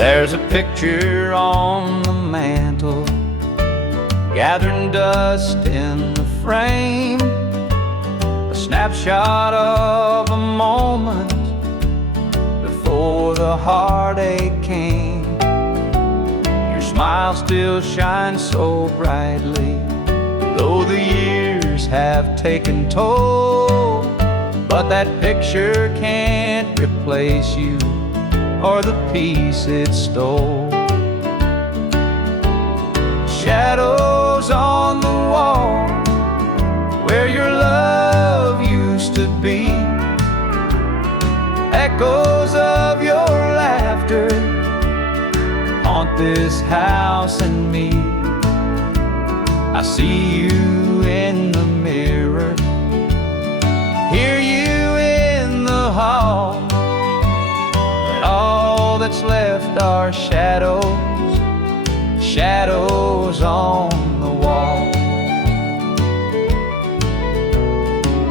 There's a picture on the mantle, gathering dust in the frame, a snapshot of a moment before the heartache came. Your smile still shines so brightly, though the years have taken toll. But that picture can't replace you or the peace it stole. Shadows on the wall where your love used to be, echoes of your laughter haunt this house and me. I see you in the mirror, hear you in the hall, but all that's left are shadows, shadows on the wall.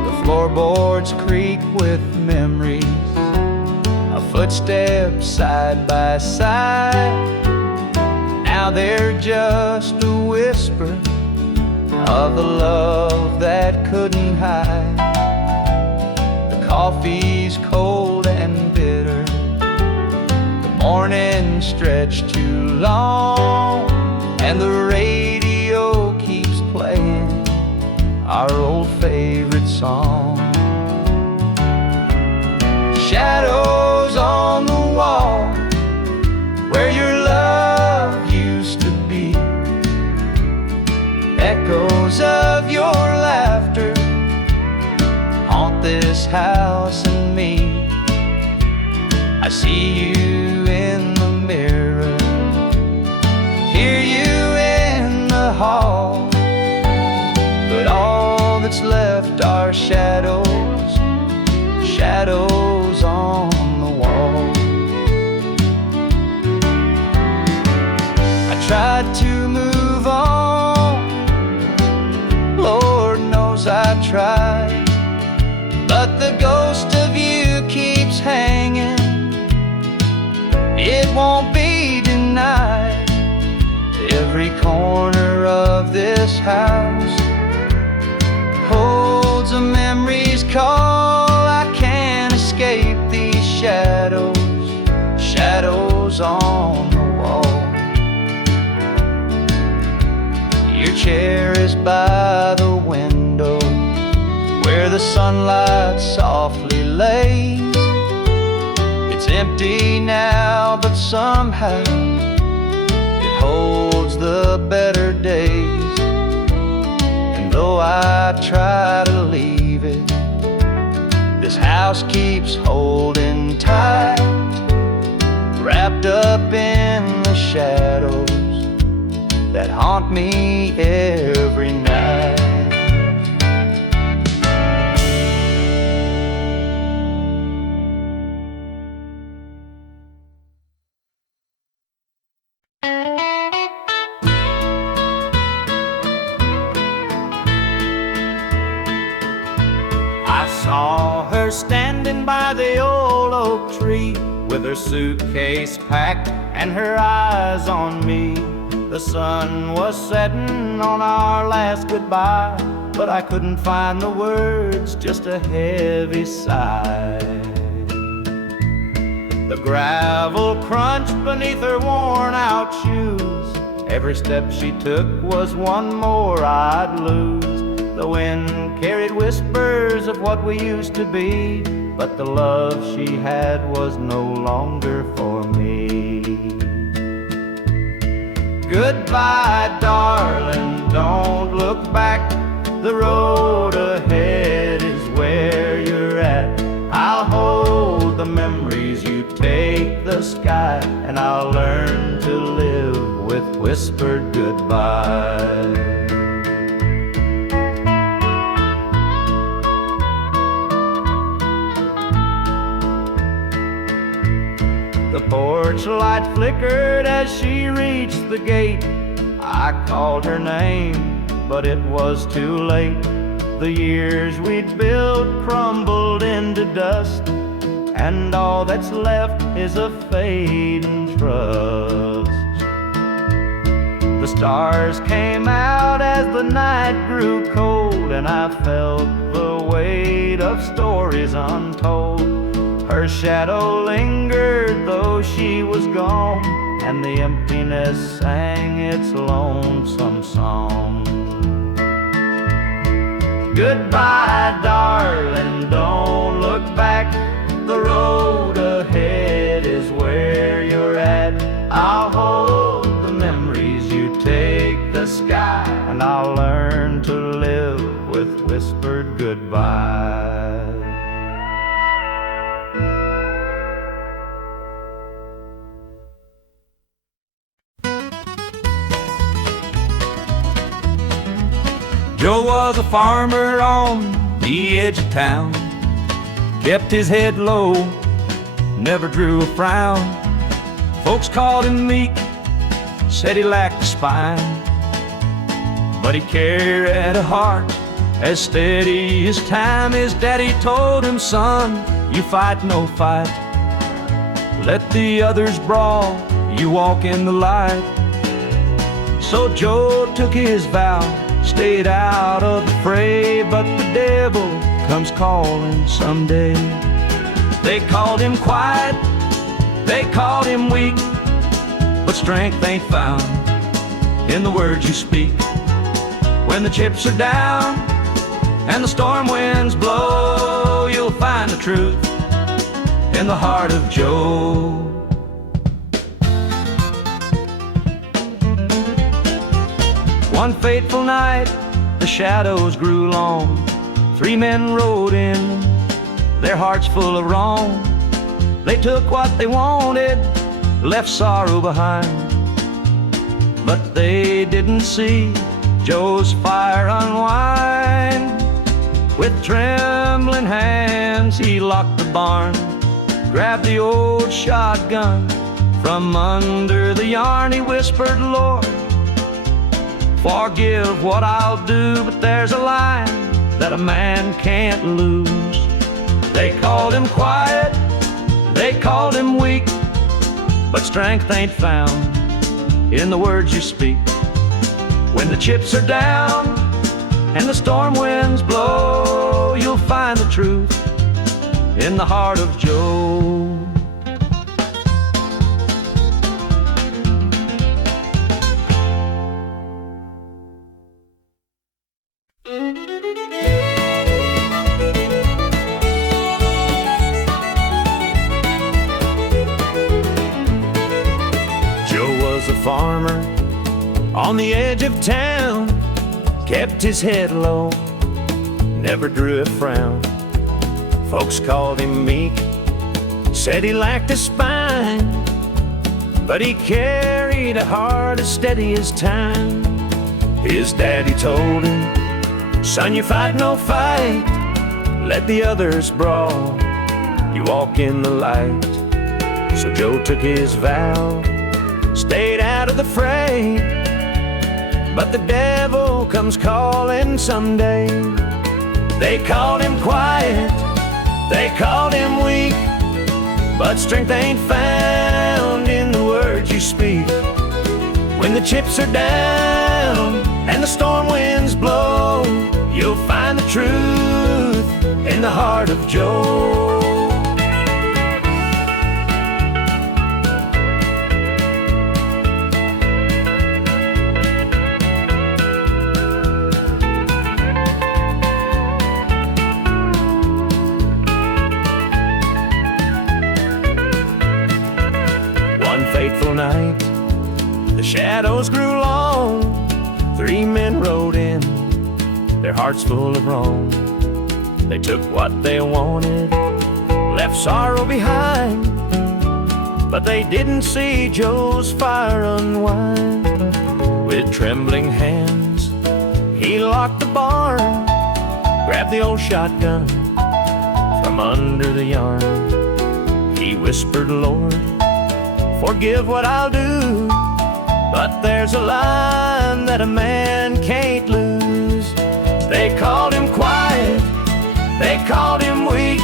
The floorboards creak with memories, our footsteps side by side. Now they're just a whisper of the love that couldn't hide. The coffee's cold and bitter, the morning stretched too long, and the radio keeps playing our old favorite song. Shadows on the wall where your love used to be, echoes of your laughter haunt this house and me. I see you in the mirror, hear you in the hall, but all that's left are shadows, shadows on the wall. I tried to move on, Lord knows I tried, but the ghost of you keeps hanging. It won't be denied. Every corner of this house holds a memory's call. I can't escape these shadows, shadows on the wall. Your chair is by the window where the sunlight softly lays. It's empty now, but somehow it holds the better days. And though I try to leave it, this house keeps holding tight, wrapped up in the shadows that haunt me every night. I saw her standing by the old oak tree, with her suitcase packed and her eyes on me. The sun was setting on our last goodbye, but I couldn't find the words, just a heavy sigh. The gravel crunched beneath her worn-out shoes. Every step she took was one more I'd lose. The wind carried whispers of what we used to be, but the love she had was no longer for me. Goodbye, darling, don't look back. The road ahead is where you're at. I'll hold the memories, you take the sky, and I'll learn to live with whispered goodbye. The porch light flickered as she reached the gate. I called her name, but it was too late. The years we'd built crumbled into dust, and all that's left is a fading trust. The stars came out as the night grew cold, and I felt the weight of stories untold. Her shadow lingered though she was gone, and the emptiness sang its lonesome song. Goodbye, darling, don't look back. The road ahead is where you're at. I'll hold the memories you take the sky, and I'll learn to live with whispered goodbye. Joe was a farmer on the edge of town, kept his head low, never drew a frown. Folks called him meek, said he lacked a spine, but he carried a heart as steady as time. His daddy told him, son, you fight no fight. Let the others brawl, you walk in the light. So Joe took his vow, stayed out of the fray, but the devil comes calling someday. They called him quiet, they called him weak, but strength ain't found in the words you speak. When the chips are down and the storm winds blow, you'll find the truth in the heart of Joe. One fateful night, the shadows grew long. 3 men rode in, their hearts full of wrong. They took what they wanted, left sorrow behind, but they didn't see Joe's fire unwind. With trembling hands, he locked the barn, grabbed the old shotgun from under the yarn. He whispered, Lord, forgive what I'll do, but there's a line that a man can't lose. They called him quiet, they called him weak, but strength ain't found in the words you speak. When the chips are down and the storm winds blow, you'll find the truth in the heart of Joe. Farmer on the edge of town, kept his head low, never drew a frown. Folks called him meek, said he lacked a spine, but he carried a heart as steady as time. His daddy told him, son, you fight no fight. Let the others brawl, you walk in the light. So Joe took his vow, stayed out of the fray, but the devil comes calling someday. They called him quiet, they called him weak, but strength ain't found in the words you speak. When the chips are down and the storm winds blow, you'll find the truth in the heart of Joe. Fateful night, the shadows grew long. 3 men rode in, their hearts full of wrong. They took what they wanted, left sorrow behind, but they didn't see Joe's fire unwind. With trembling hands, he locked the barn, grabbed the old shotgun from under the yarn. He whispered, Lord, forgive what I'll do, but there's a line that a man can't lose. They called him quiet, they called him weak,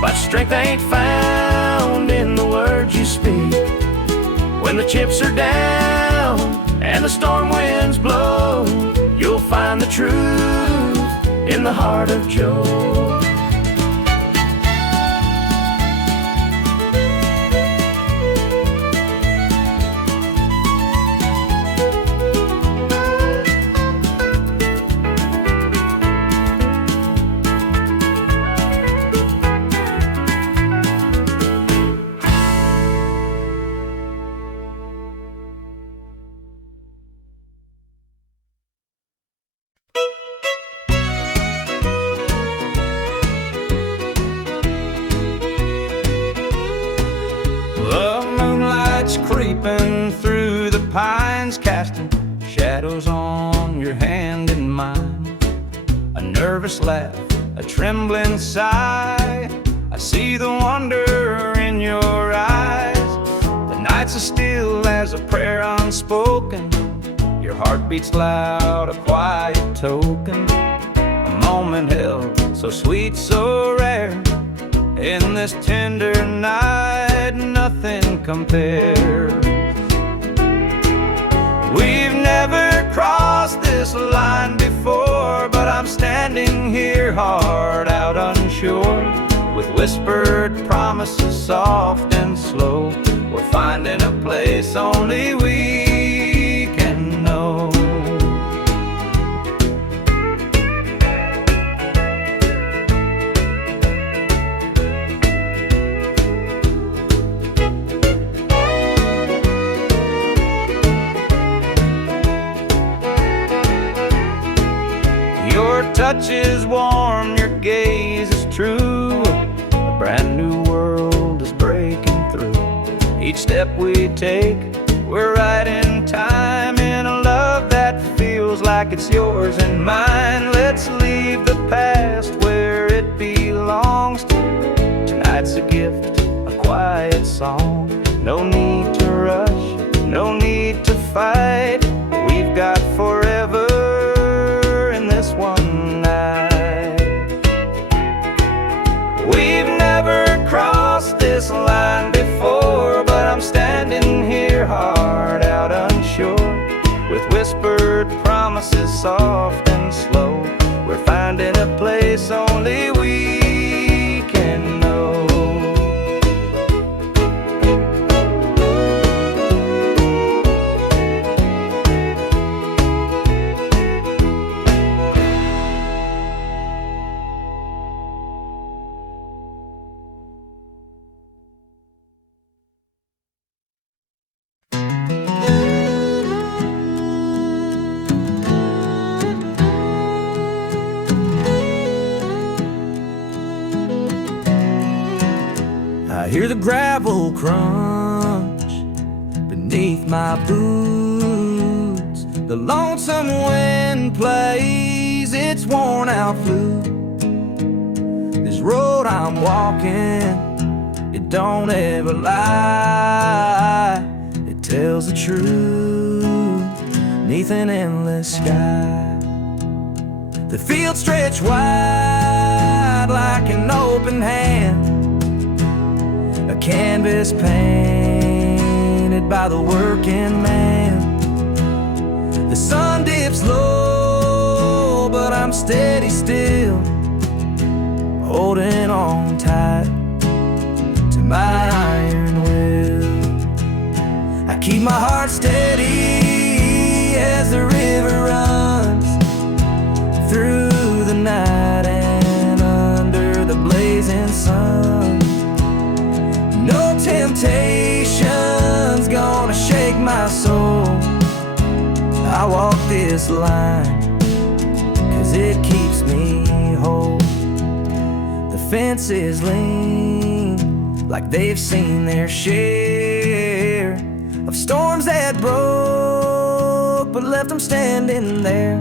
but Strength ain't found in the words you speak. When the chips are down and the storm winds blow, you'll find the truth in the heart of Joe. Creeping through the pines, casting shadows on your hand and mine. A nervous laugh, a trembling sigh, I see the wonder in your eyes. The nights are still as a prayer unspoken. Your heart beats loud, a quiet token. A moment held, so sweet, so rare. In this tender night, nothing compares. We've never crossed this line before, but I'm standing here, heart out unsure, with whispered promises soft and slow. We're finding a place only we can know. Your touch is warm, your gaze is true. A brand new world is breaking through. Each step we take, we're right in time, in a love that feels like it's yours and mine. Let's leave the past where it belongs. Tonight's a gift, a quiet song. No need to rush, no need to fight. We've got forever one night. We've never crossed this line before, but I'm standing here, heart out unsure, with whispered promises soft and slow. We're finding a place only we can know. I hear the gravel crunch beneath my boots. The lonesome wind plays its worn out flute. This road I'm walking, it don't ever lie. It tells the truth neath an endless sky. The fields stretch wide like an open hand, a canvas painted by the working man. The sun dips low, but I'm steady still, holding on tight to my iron will. I keep my heart steady as the river runs through the night and under the blazing sun. No temptation's gonna shake my soul. I walk this line 'cause it keeps me whole. The fences lean like they've seen their share of storms that broke but left them standing there.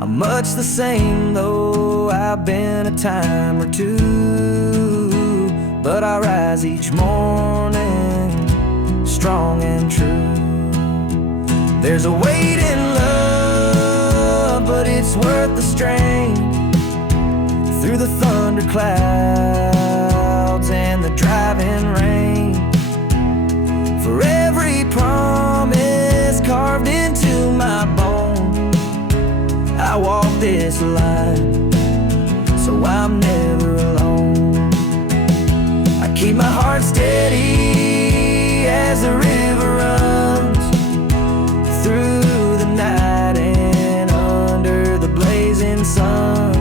I'm much the same though I've been a time or two, but I rise each morning strong and true. There's a weight in love, but it's worth the strain. through the thunder clouds and the driving rain. For every promise carved into my bone, I walk this line, so I'm never alone. I keep my heart steady as the river runs through the night and under the blazing sun.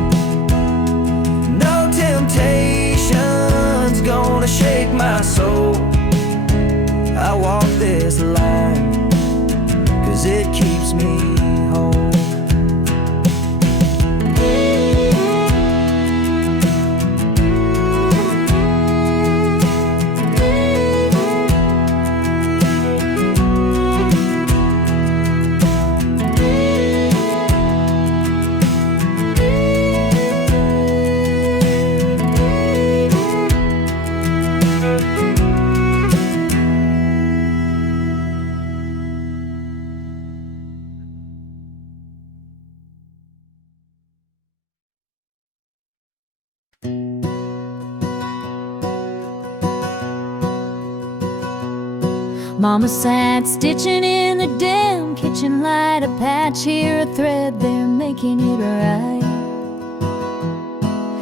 No temptation's gonna shake my soul. I walk this line 'cause it keeps me whole. Mama sat stitching in the damn kitchen light, a patch here, a thread there, making it right.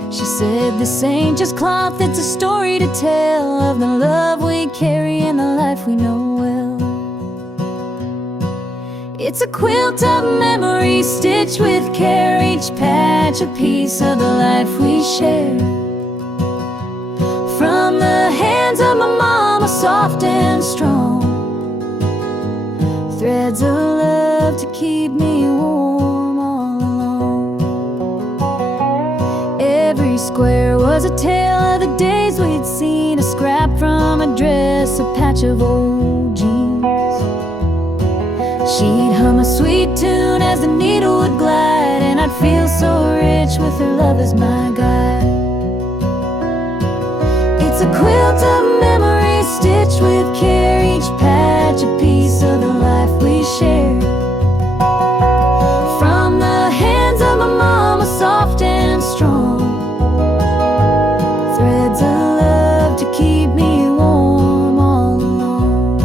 She said, this ain't just cloth, it's a story to tell of the love we carry and the life we know well. It's a quilt of memories stitched with care, each patch a piece of the life we share. From the hands of my mama, soft and strong, threads of love to keep me warm all along. Every square was a tale of the days we'd seen, a scrap from a dress, a patch of old jeans. She'd hum a sweet tune as the needle would glide, and I'd feel so rich with her love as my guide. It's a quilt of memories stitched with care, each patch a piece of the life we share. From the hands of my mama, soft and strong, threads of love to keep me warm all along.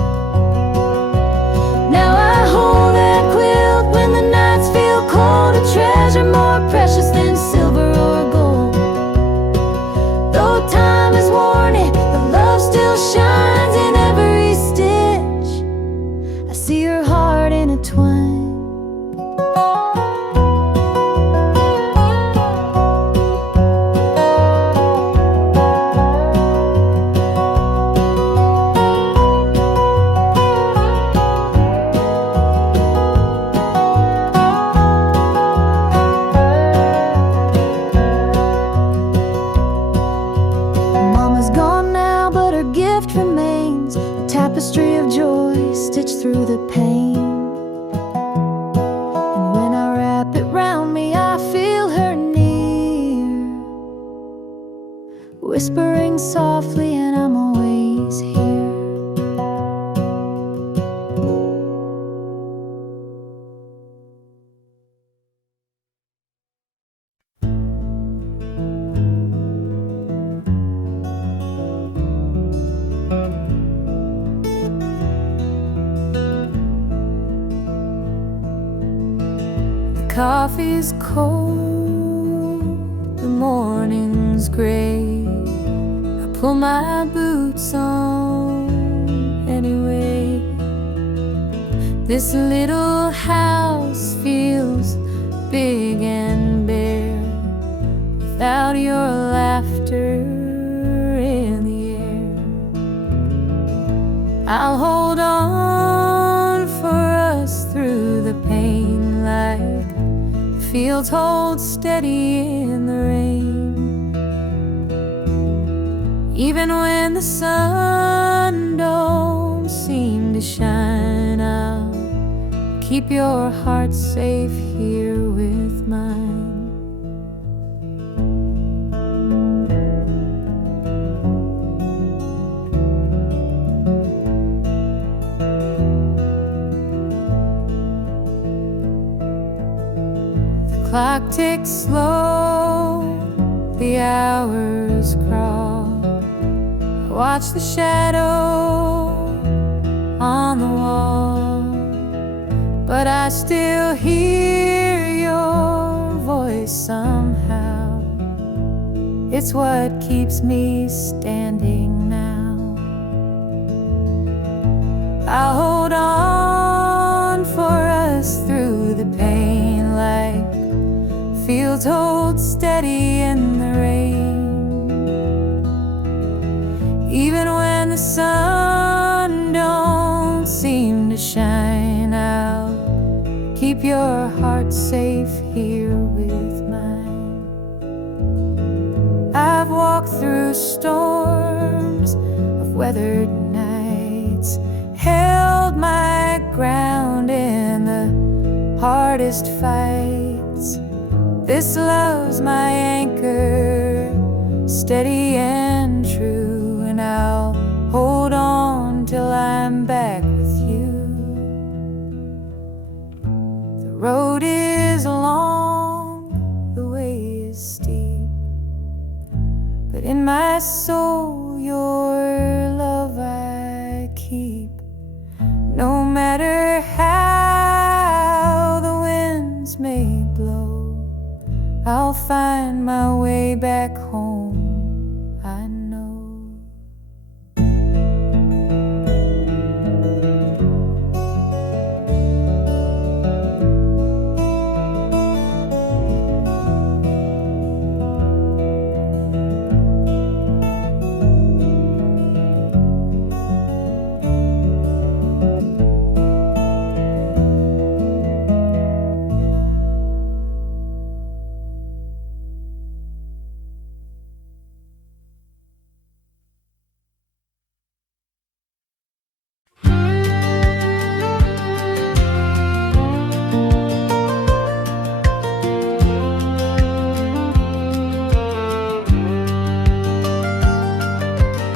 Now I hold that quilt when the nights feel cold, a treasure more precious than silver or gold. Though time has worn it, the love still shines in every stitch. I see her heart intertwined. Mama's gone now, but her gift remains, a tapestry of joy stitched through the pain. And when I wrap it round me, I feel her near, whispering softly, and I'm always here. Coffee's cold, the morning's gray. I pull my boots on anyway. This little house feels big and bare without your laughter in the air. I'll hold on for us through the pain, like fields hold steady in the rain. Even when the sun don't seem to shine, I'll keep your heart safe here with mine. The clock ticks slow, the hours crawl. I watch the shadow on the wall, but I still hear your voice somehow. It's what keeps me standing now. I'll hold on for us through the pain, like fields hold steady in the rain. Even when the sun don't seem to shine, I'll keep your heart safe here with mine. I've walked through storms of weathered nights, held my ground in the hardest fights. This love's my anchor, steady and true, and I'll hold on till I'm back with you. The road is long, the way is steep, but in my soul your love I keep. No matter how the winds may blow, I'll find my way back home, I know.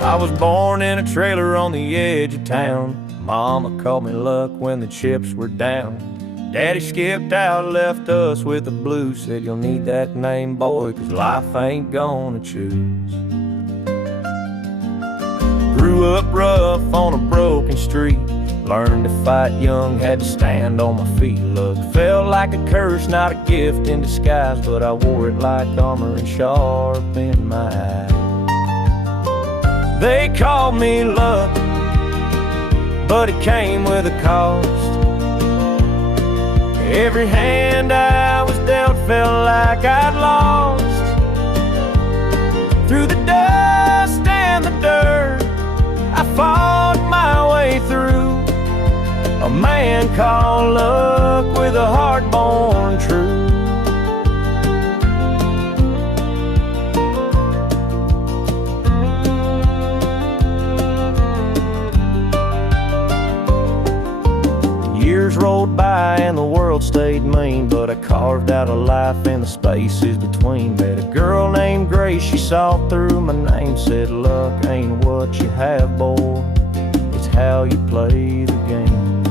I was born in a trailer on the edge of town. Mama called me luck when the chips were down. Daddy skipped out, left us with the blues. Said you'll need that name, boy, 'cause life ain't gonna choose. Grew up rough on a broken street. Learned to fight young, had to stand on my feet. Look, felt like a curse, not a gift in disguise, but I wore it like armor and sharp in my eye. They called me luck, but it came with a cost. Every hand I was dealt felt like I'd lost. Through the dust and the dirt, I fought my way through. A man called luck with a heart born true. Years rolled by and the world stayed mean, but I carved out a life in the spaces between. Met a girl named Grace, she saw through my name, said luck ain't what you have, boy, it's how you play the game.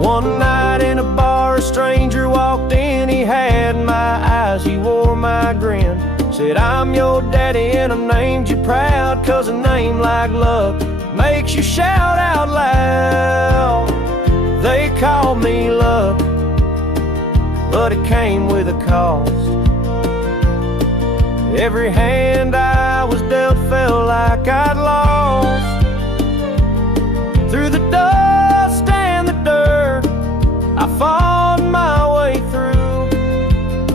One night in a bar, a stranger walked in, he had my eyes, he wore my grin. Said, I'm your daddy and I named you proud, 'cause a name like luck makes you shout out loud. They called me luck, but it came with a cost. Every hand I was dealt felt like I'd lost. Through the dust and the dirt, I fought my way through.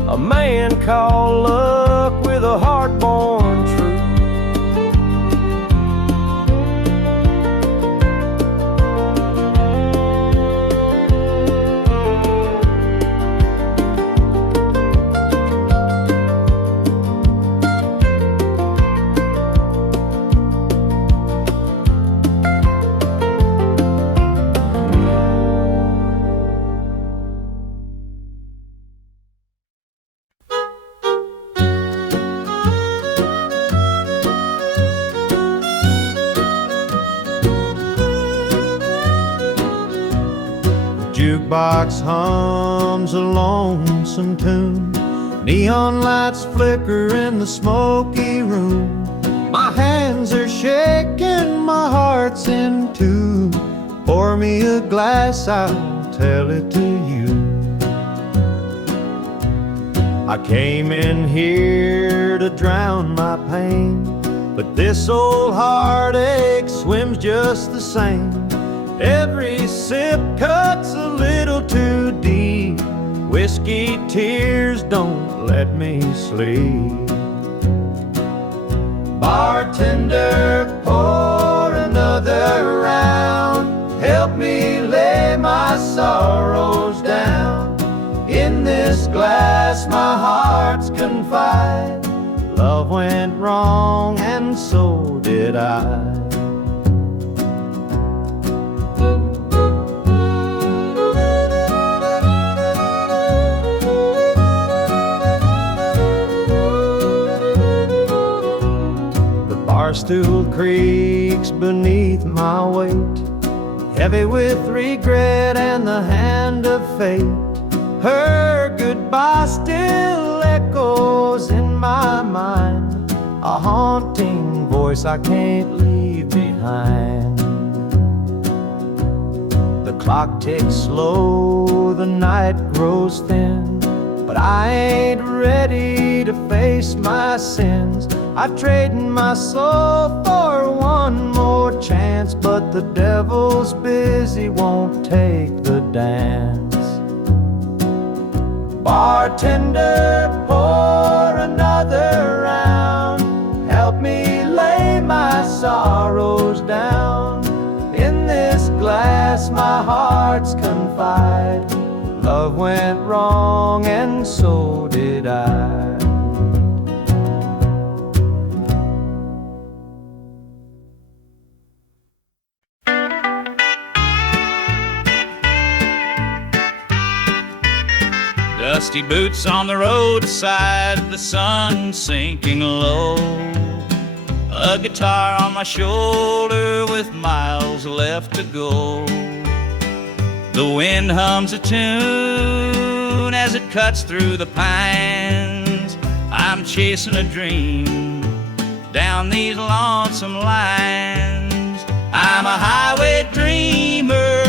A man called luck with a heart born true. Jukebox hums a lonesome tune, Neon lights flicker in the smoky room. My hands are shaking, my heart's in two. Pour me a glass, I'll tell it to you. I came in here to drown my pain, but this old heartache swims just the same. Every sip cuts a little too deep. Whiskey tears don't let me sleep. Bartender, pour another round. Help me lay my sorrows down. In this glass my heart's confide. Love went wrong and so did I. The bar stool creaks beneath my weight, heavy with regret and the hand of fate. Her goodbye still echoes in my mind, a haunting voice I can't leave behind. The clock ticks slow, the night grows thin, but I ain't ready to face my sins. I've traded my soul for one more chance, but the devil's busy, won't take the dance. Bartender, pour another round. Help me lay my sorrows down. In this glass my heart's confide. Love went wrong and so did I. Dusty boots on the roadside, the sun sinking low. A guitar on my shoulder with miles left to go. The wind hums a tune as it cuts through the pines. I'm chasing a dream down these lonesome lines. I'm a highway dreamer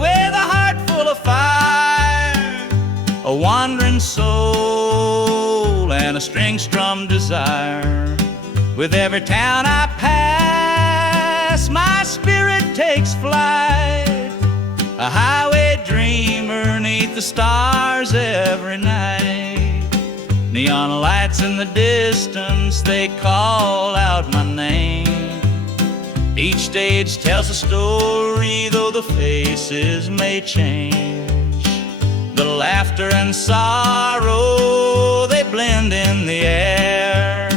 with a heart full of fire, a wandering soul and a string-strummed desire. With every town I pass, my spirit takes flight. A highway dreamer 'neath the stars every night. Neon lights in the distance, they call out my name. Each stage tells a story, though the faces may change. The laughter and sorrow, they blend in the air,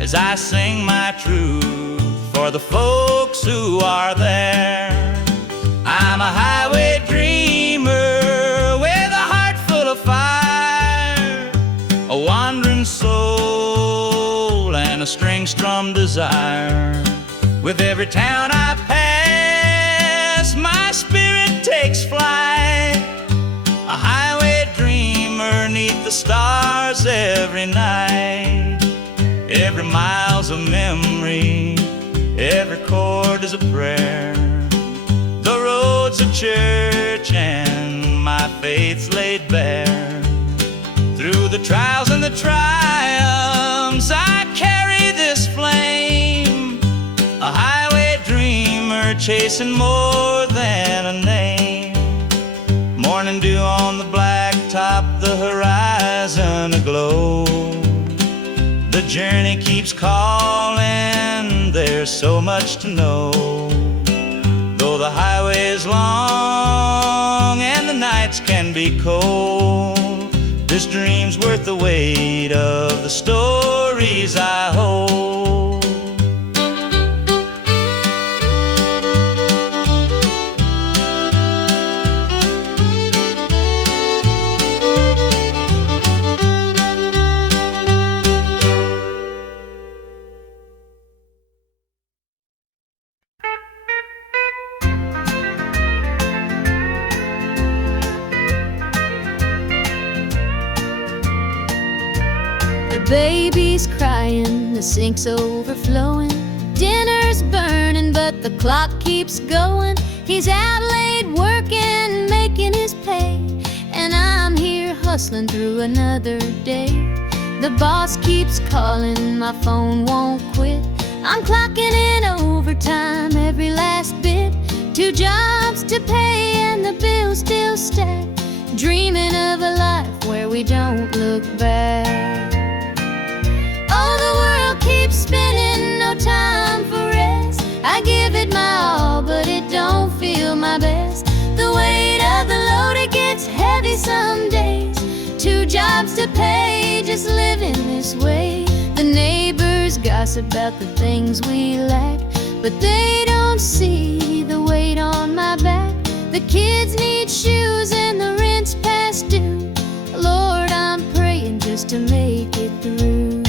as I sing my truth for the folks who are there. I'm a highway dreamer with a heart full of fire, a wandering soul and a string-strummed desire. With every town I pass, my spirit takes flight. A highway dreamer 'neath the stars every night. Every mile's a memory, every chord is a prayer. The road's a church and my faith's laid bare. Through the trials and the triumphs I carry this flame, a highway dreamer chasing more than a name. Morning dew on the blacktop, the horizon aglow. The journey keeps calling, there's so much to know. Though the highway is long and the nights can be cold, this dream's worth the weight of the stories I hold. baby's crying, the sink's overflowing. Dinner's burning, but the clock keeps going. He's out late working, making his pay, and I'm here hustling through another day. The boss keeps calling, my phone won't quit. I'm clocking in overtime every last bit. 2 jobs to pay and the bills still stack. Dreaming of a life where we don't look back. Oh, the world keeps spinning, no time for rest. I give it my all, but it don't feel my best. The weight of the load, it gets heavy some days. 2 jobs to pay, just living this way. The neighbors gossip about the things we lack, but they don't see the weight on my back. The kids need shoes and the rent's past due. Lord, I'm praying just to make it through.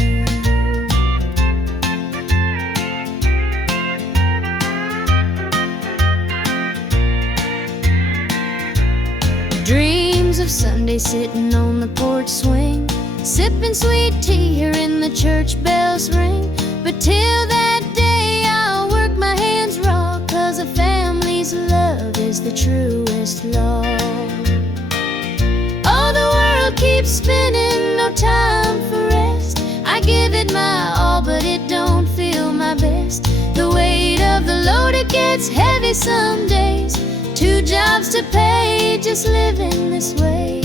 Dreams of Sunday sitting on the porch swing, sipping sweet tea, hearing the church bells ring. But till that day I'll work my hands raw, 'cause a family's love is the truest law. Oh, the world keeps spinning, no time for rest. I give it my all, but it don't feel my best. The weight of the load, it gets heavy some days. 2 jobs to pay, just living this way.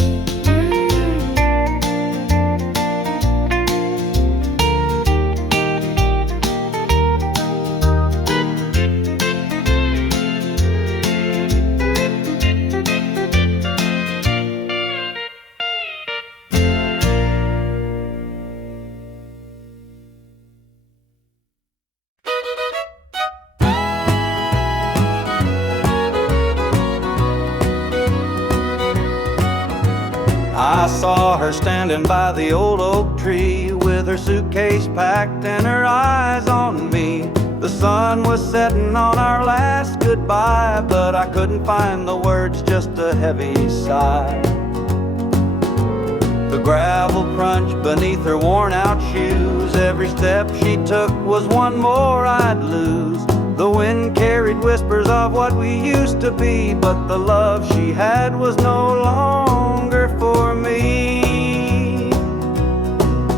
I saw her standing by the old oak tree with her suitcase packed and her eyes on me. The sun was setting on our last goodbye, but I couldn't find the words, just a heavy sigh. The gravel crunched beneath her worn out shoes. Every step she took was one more I'd lose. The wind carried whispers of what we used to be, but the love she had was no longer for me.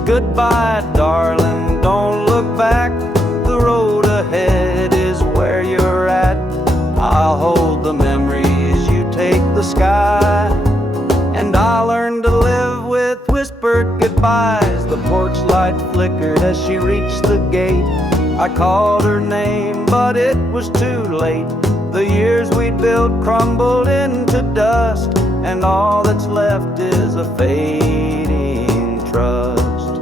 Goodbye, darling, don't look back. The road ahead is where you're at. I'll hold the memories, you take the sky, and I'll learn to live with whispered goodbyes. The porch light flickered as she reached the gate. I called her name, but it was too late. The years we'd built crumbled into dust, and all that's left is a fading trust.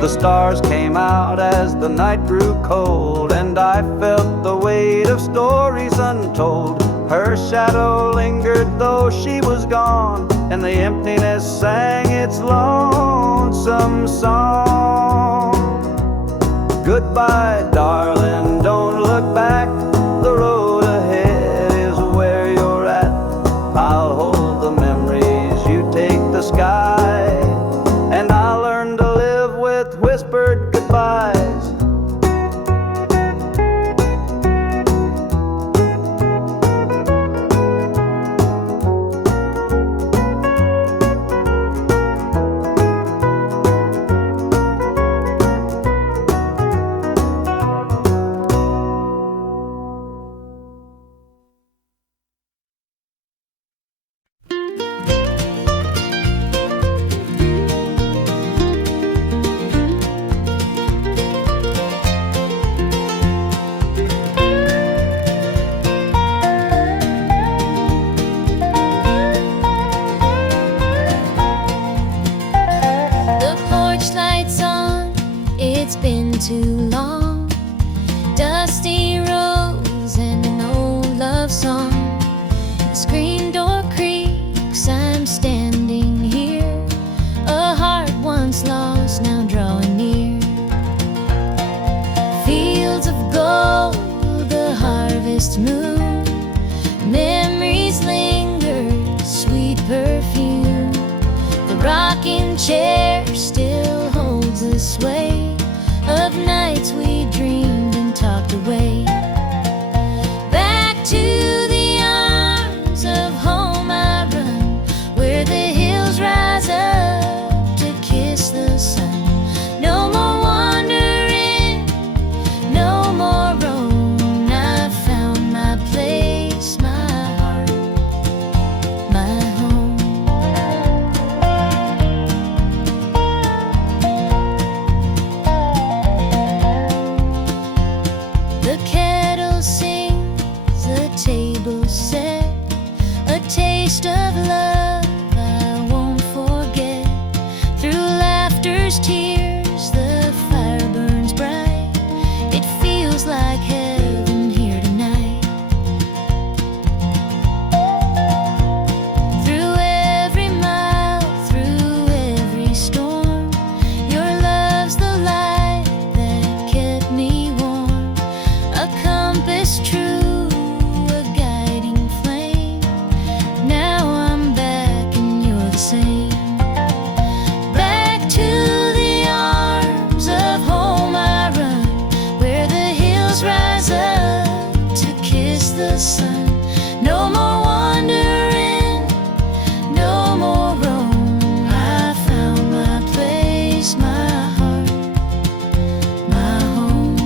The stars came out as the night grew cold, and I felt the weight of stories untold. Her shadow lingered though she was gone, and the emptiness sang its lonesome song. Goodbye, darling, don't look back. The road ahead is where you're at. I'll hold the memories, you take the sky, and I'll learn to live with whispered goodbyes. Too long, dusty roads and an old love song. The screen door creaks, I'm standing here. A heart once lost, now drawing near. Fields of gold, the harvest moon. rocking chair still holds the sway of nights we dreamed and talked away. Back to the arms of home I run, where the hills rise up to kiss the sun. No more wandering, no more roam. I've found my place, my heart, my home. The kettle sings, the table set, a taste of love I won't forget. Through laughter's tears, the fire burns bright. It feels like heaven here tonight. Through every mile, through every storm, your love's the light that kept me warm. A compass true, a guiding flame. Now I'm back and you're the same. Back to the arms of home I run, where the hills rise up to kiss the sun. No more wandering, no more roam. I found my place, my heart, my home.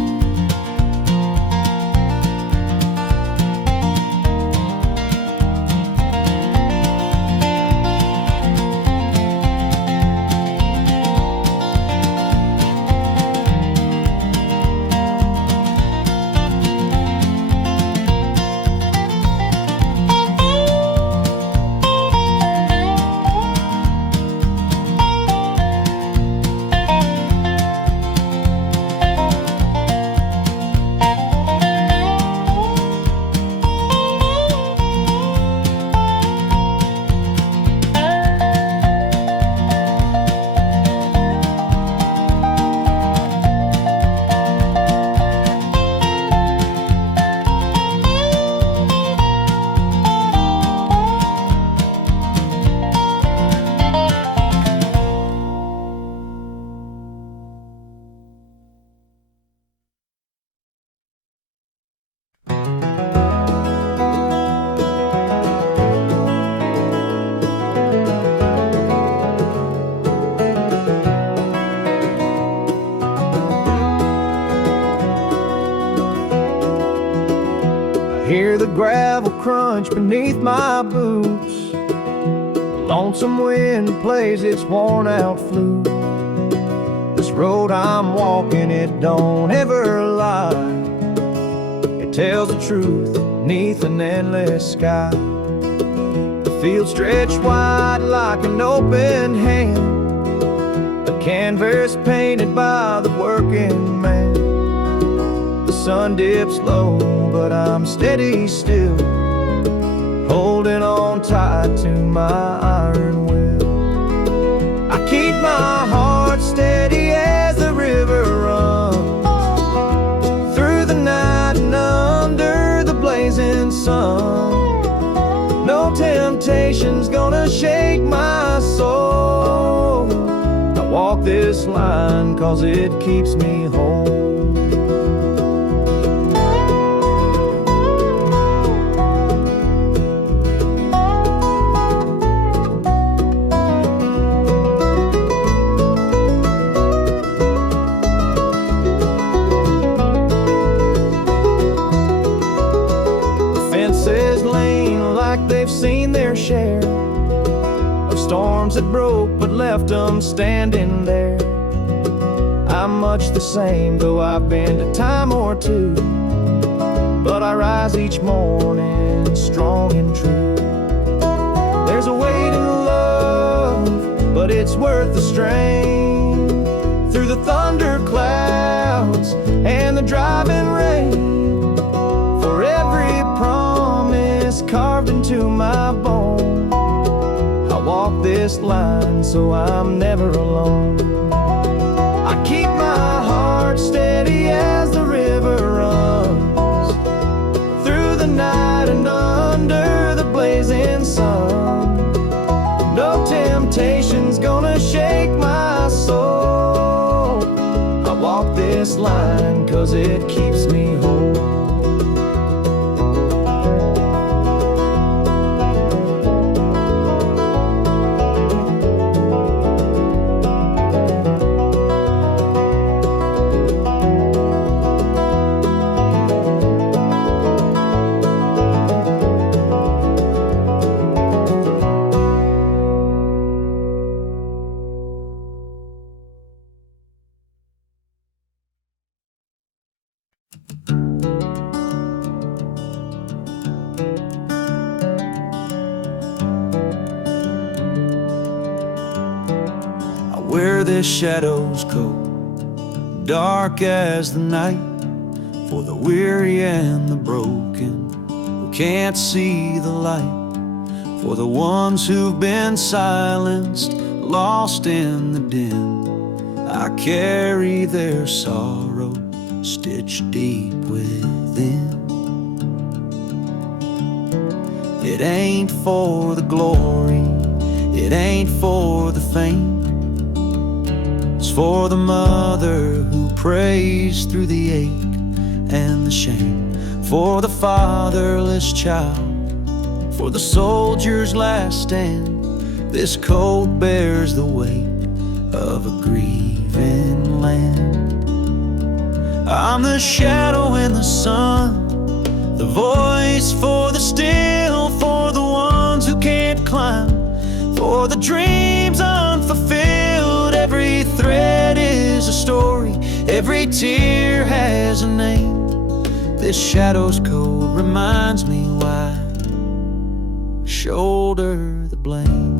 Hear the gravel crunch beneath my boots. The lonesome wind plays its worn out flute. This road I'm walking, it don't ever lie. It tells the truth beneath an endless sky. The field stretched wide like an open hand, a canvas painted by the working man. The sun dips low, but I'm steady still, holding on tight to my iron will. I keep my heart steady as the river runs through the night and under the blazing sun. No temptation's gonna shake my soul. I walk this line 'cause it keeps me whole. They've seen their share of storms that broke but left them standing there. I'm much the same, though I've been a time or two, but I rise each morning strong and true. There's a weight in love, but it's worth the strain. Through the thunder clouds and the driving rain, for every promise carved into my bone, I walk this line so I'm never alone. I keep my heart steady as the river runs through the night and under the blazing sun. No temptation's gonna shake this shadow's cold, dark as the night, for the weary and the broken who can't see the light, for the ones who've been silenced, lost in the din. I carry their sorrow stitched deep within. It ain't for the glory, it ain't for the fame. It's for the mother who prays through the ache and the shame, for the fatherless child, for the soldier's last stand. This coat bears the weight of a grieving land. I'm the shadow in the sun, the voice for the still, for the ones who can't climb, for the dreams unfulfilled. Every thread is a story, every tear has a name. This shadow's code reminds me why I shoulder the blame.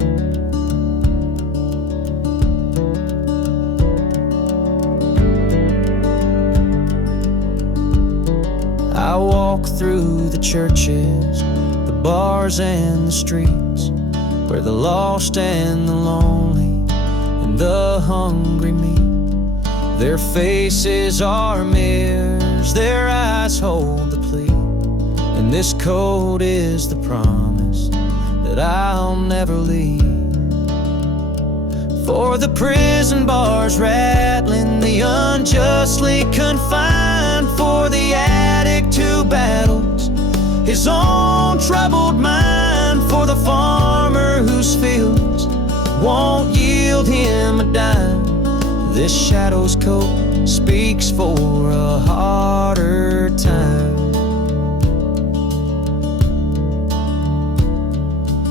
I walk through the churches, the bars and the streets, where the lost and the lonely and the hungry meet. Their faces are mirrors, their eyes hold the plea, and this code is the promise that I'll never leave. For the prison bars rattling, the unjustly confined, for the addict who battles his own troubled mind, for the farmer whose fields won't yield him a dime. This shadow's coat speaks for a harder time.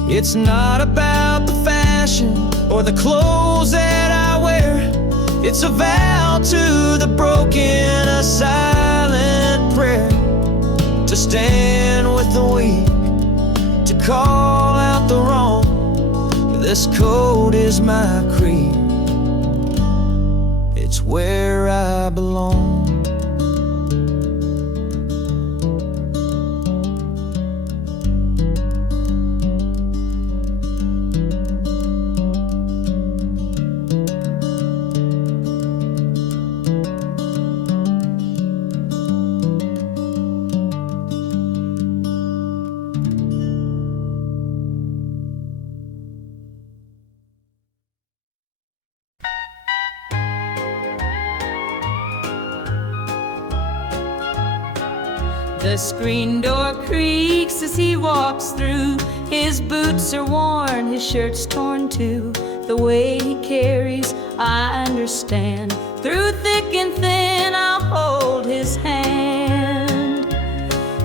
It's not about the fashion or the clothes that I wear. It's a vow to the broken, a silent prayer, to stand with the weak, to call out the wrong. This code is my creed, it's where I belong. The screen door creaks as he walks through. His boots are worn, his shirt's torn too. The way he carries, I understand. Through thick and thin, I'll hold his hand.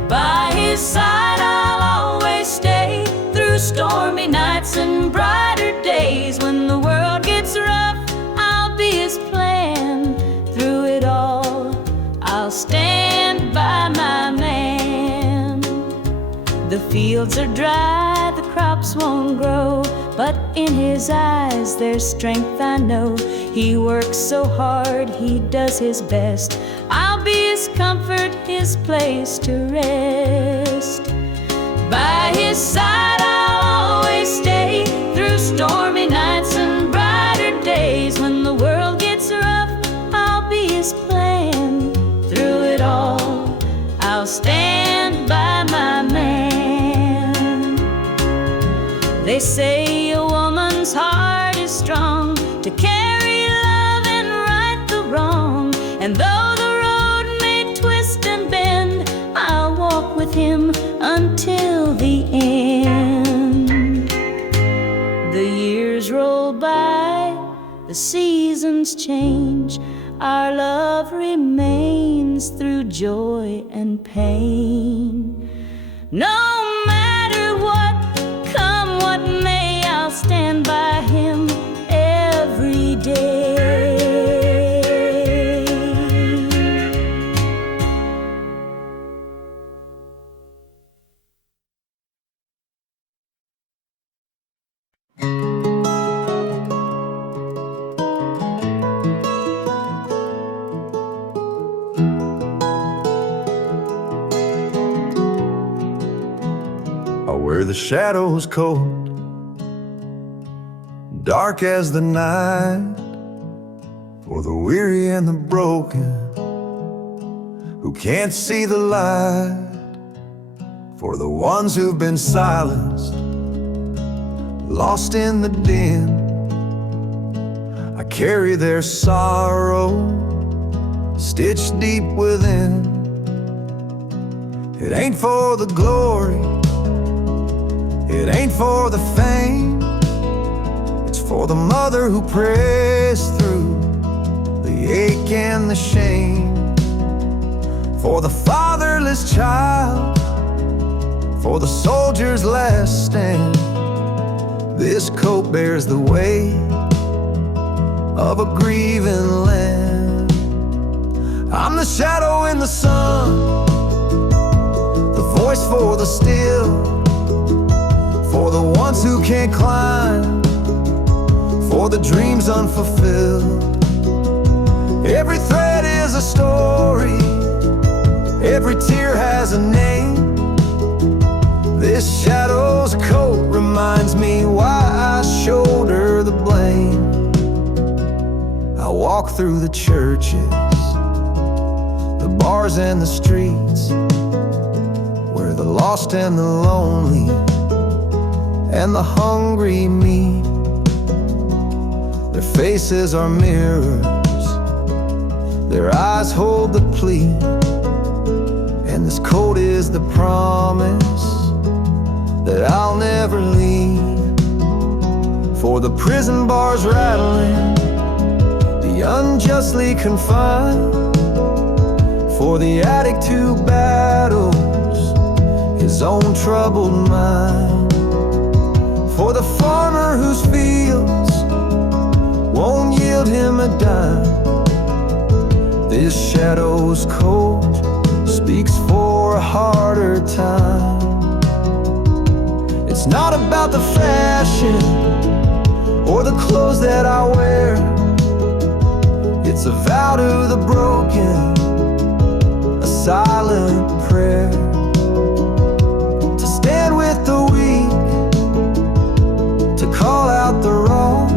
By his side, I'll always stay, through stormy nights and brighter days. When the world gets rough, I'll be his plan. Through it all, I'll stand by my man. The fields are dry, the crops won't grow, but in his eyes there's strength, I know. He works so hard, he does his best. I'll be his comfort, his place to rest. By his side I'll always stay, through stormy nights and brighter days. When the world gets rough, I'll be his plan. Through it all, I'll stand by my man. They say a woman's heart is strong, to carry love and right the wrong. And though the road may twist and bend, I'll walk with him until the end. The years roll by, the seasons change, our love remains through joy and pain. No matter what, come what may, I'll stand by him every day. where the shadow's cold, dark as the night, for the weary and the broken who can't see the light, for the ones who've been silenced, lost in the din. I carry their sorrow stitched deep within. It ain't for the glory, it ain't for the fame, it's for the mother who prays through the ache and the shame, for the fatherless child, for the soldier's last stand. This coat bears the weight of a grieving land. I'm the shadow in the sun, the voice for the still, for the ones who can't climb, for the dreams unfulfilled. Every thread is a story, every tear has a name. This shadow's coat reminds me why I shoulder the blame. I walk through the churches, the bars and the streets, where the lost and the lonely and the hungry meet. Their faces are mirrors, their eyes hold the plea, and this coat is the promise that I'll never leave. For the prison bars rattling, the unjustly confined, for the addict who battles his own troubled mind, for the farmer whose fields won't yield him a dime. This shadow's coat speaks for a harder time. It's not about the fashion or the clothes that I wear, it's a vow to the broken, a silent prayer, to stand with the weak, to call out the wrong.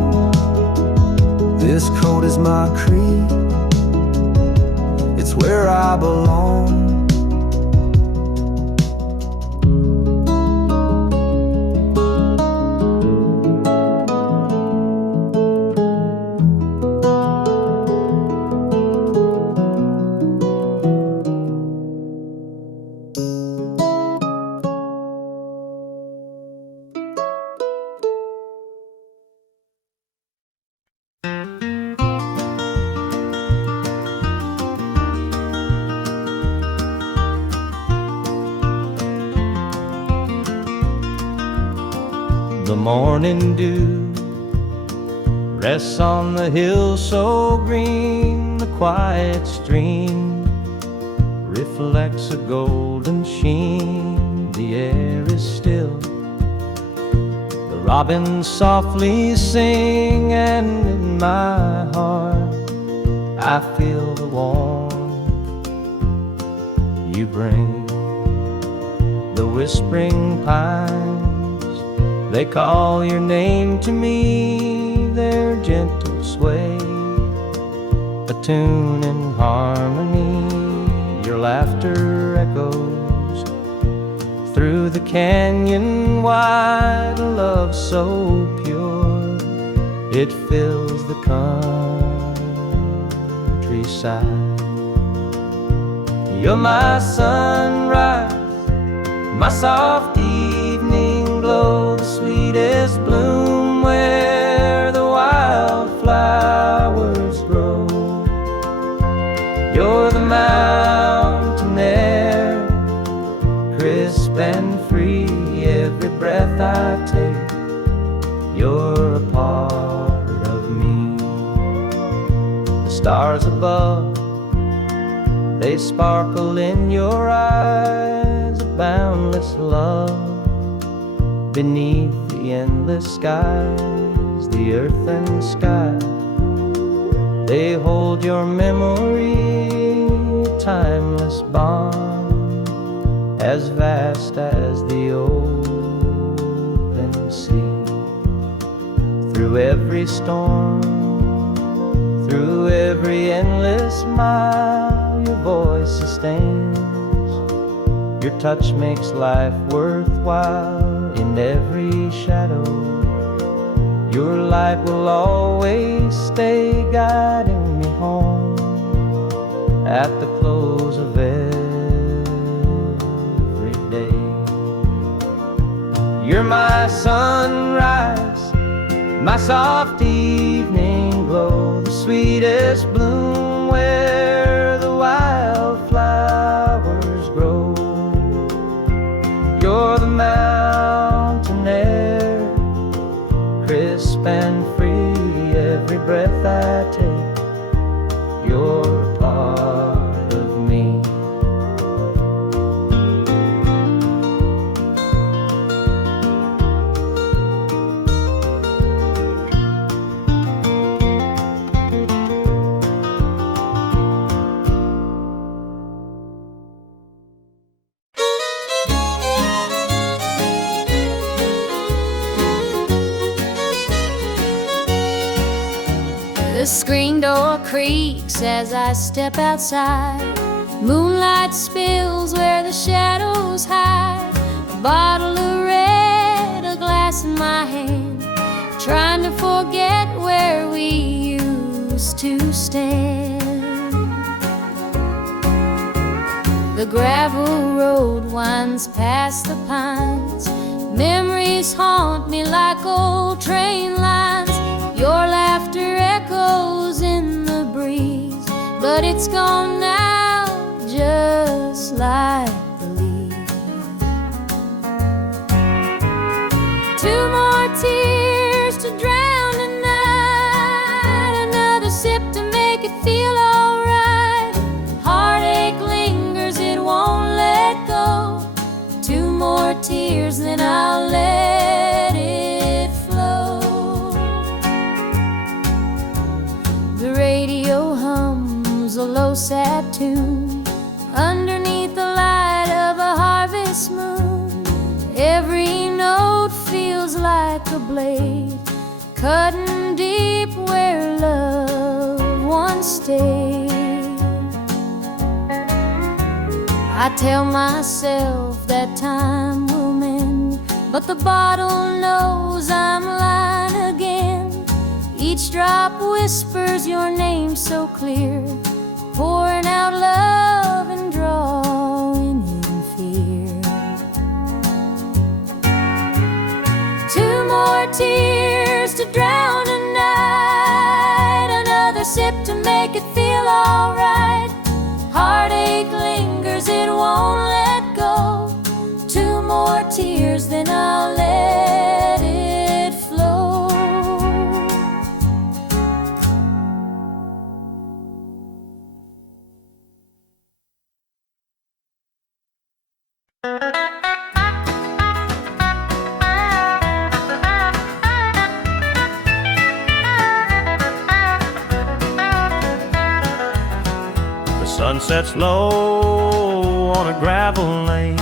This coat is my creed, it's where I belong. The morning dew rests on the hill so green, the quiet stream reflects a golden sheen. The air is still, the robins softly sing, and in my heart I feel the warmth you bring. The whispering pines, they call your name to me, their gentle sway, a tune in harmony. Your laughter echoes through the canyon wide, a love so pure, it fills the countryside. You're my sunrise, my soft evening glow, the sweetest bloom where the wildflowers grow. You're the mountain air, crisp and free, every breath I take, you're a part of me. The stars above, they sparkle in your eyes, a boundless love beneath the endless skies. The earth and sky, they hold your memory, a timeless bond as vast as the ocean. see. Through every storm, through every endless mile, your voice sustains. Your touch makes life worthwhile in every shadow. Your light will always stay guiding me home at the close of every day. You're my sunrise, my soft evening glow, the sweetest bloom where the wildflowers grow. You're the mountain air, crisp and free, every breath I take, you're part of me. The screen door creaks as I step outside. Moonlight spills where the shadows hide. A bottle of red, a glass in my hand, trying to forget where we used to stand. The gravel road winds past the pines. Memories haunt me like old train lines. Your laughter echoes in the breeze, but it's gone now, just like the leaves. Two more tears to drown the night, another sip to make it feel alright. Heartache lingers, it won't let go. Two more tears, then I'll let it flow. The radio hums a low sad tune underneath the light of a harvest moon. Every note feels like a blade cutting deep where love once stayed. I tell myself that time will mend, but the bottle knows I'm lying again. Each drop whispers your name so clear, pouring out love and drawing in fear. Two more tears to drown a night, another sip to make it feel alright. Heartache lingers, it won't let go. Two more tears, then I'll let it flow. The sun sets low on a gravel lane.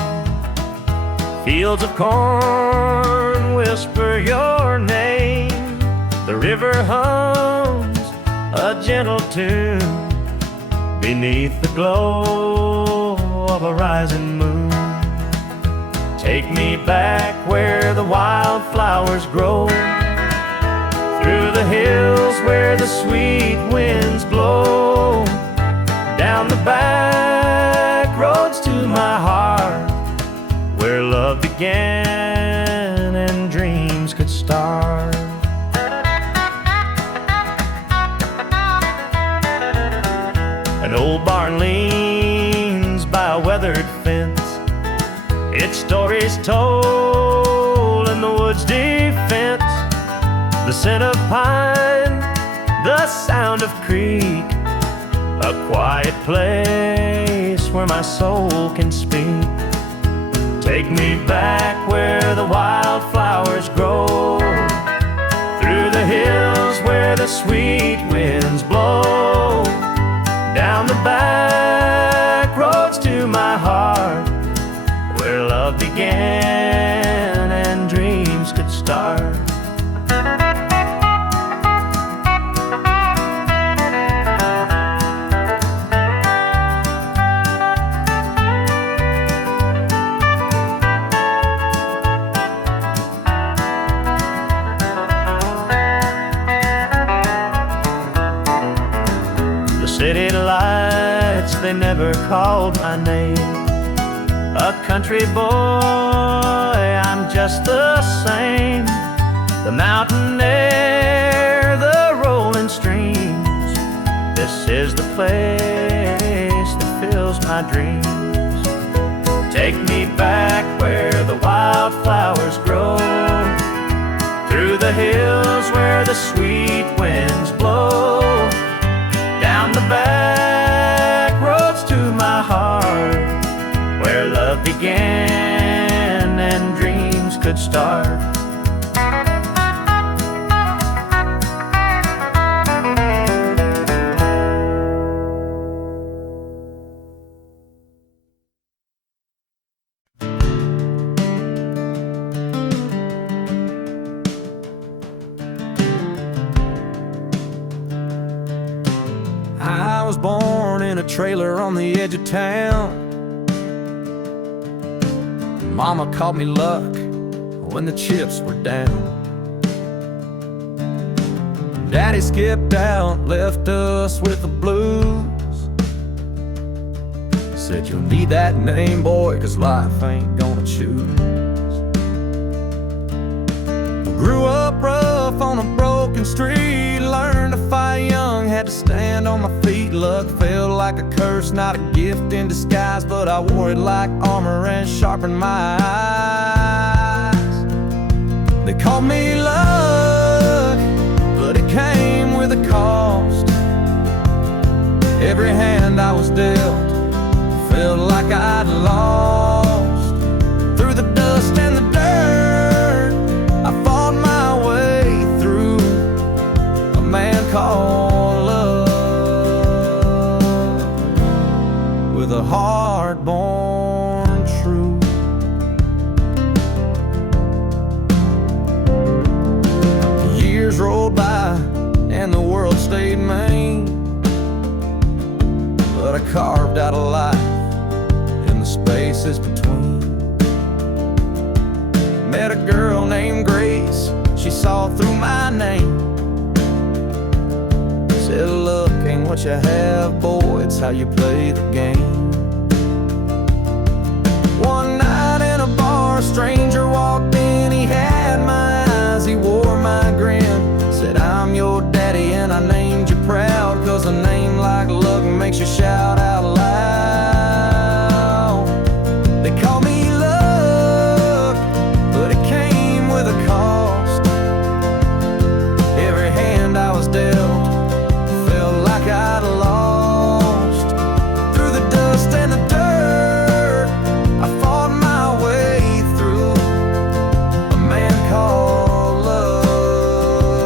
Fields of corn whisper your name. The river hums a gentle tune beneath the glow of a rising moon. Take me back where the wildflowers grow, through the hills where the sweet winds blow, down the back roads to my heart, where love began and dreams could start. An old barn leans by a weathered fence, its stories told in the woods' defense. The scent of pine, the sound of creek, a quiet place where my soul can speak. Take me back where the wildflowers grow, through the hills where the sweet winds blow, down the back roads to my heart, where love began and dreams could start. start. The city lights, they never called my name. A country boy, I'm just the same. The mountain air, the rolling streams, this is the place that fills my dreams. Take me back where the wildflowers grow, through the hills where the sweet winds blow, down the back roads to my heart, where love began and dreams could start. I was born in a trailer on the edge of town. Mama called me luck when the chips were down. Daddy skipped out, left us with the blues. Said you'll need that name, boy, 'cause life ain't gonna choose. Grew up rough on a broken street, learned to fight young, had to stand on my feet. Luck felt like a curse, not a gift in disguise, but I wore it like armor and sharpened my eyes. They called me luck, but it came with a cost. Every hand I was dealt felt like I'd lost. Through the dust and the dirt, I fought my way through. A man called love, with a heart born true. Years rolled by and the world stayed mean, but I carved out a life in the spaces between. Met a girl named Grace, she saw through my name. Said, look, ain't what you have, boy, it's how you play the game. One night in a bar, a stranger walked in, he had my eyes, he wore my grin. Said, I'm your daddy and I named you proud, 'cause a name like luck makes you shout out loud. They call me luck, but it came with a cost. Every hand I was dealt felt like I'd lost. Through the dust and the dirt, I fought my way through. A man called love,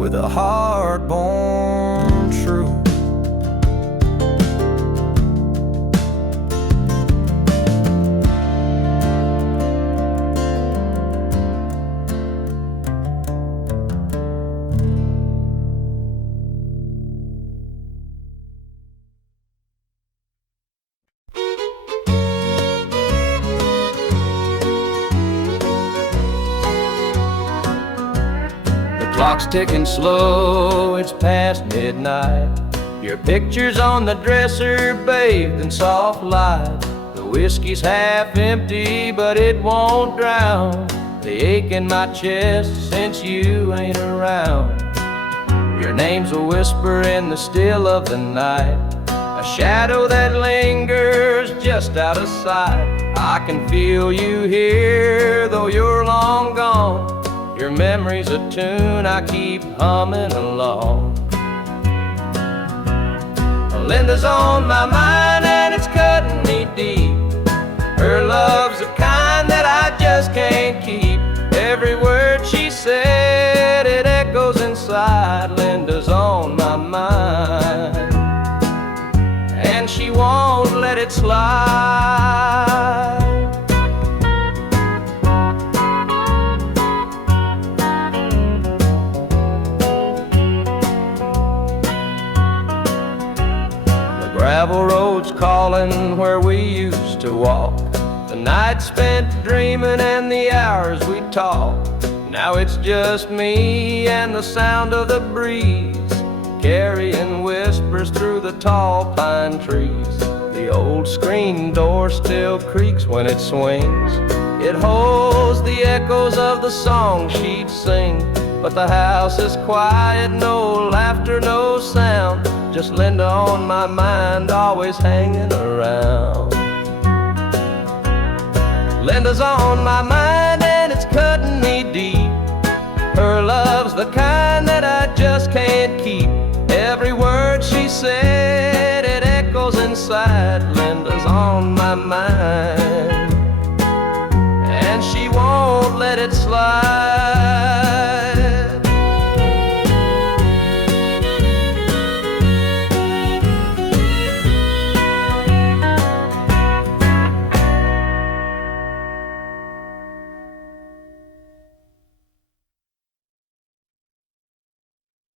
with a heart born true. Clock's ticking slow, it's past midnight. Your picture's on the dresser, bathed in soft light. The whiskey's half empty, but it won't drown the ache in my chest since you ain't around. Your name's a whisper in the still of the night, a shadow that lingers just out of sight. I can feel you here, though you're long gone. Your memory's a tune I keep humming along. Linda's on my mind and it's cutting me deep. Her love's the kind that I just can't keep. Every word she said, it echoes inside. Linda's on my mind, and she won't let it slide. where we used to walk. The night spent dreaming and the hours we talked. Now it's just me and the sound of the breeze, carrying whispers through the tall pine trees. The old screen door still creaks when it swings. It holds the echoes of the song she'd sing. But the house is quiet, no laughter, no sound. Just Linda on my mind, always hanging around. Linda's on my mind and it's cutting me deep. Her love's the kind that I just can't keep. Every word she said, it echoes inside. Linda's on my mind, and she won't let it slide.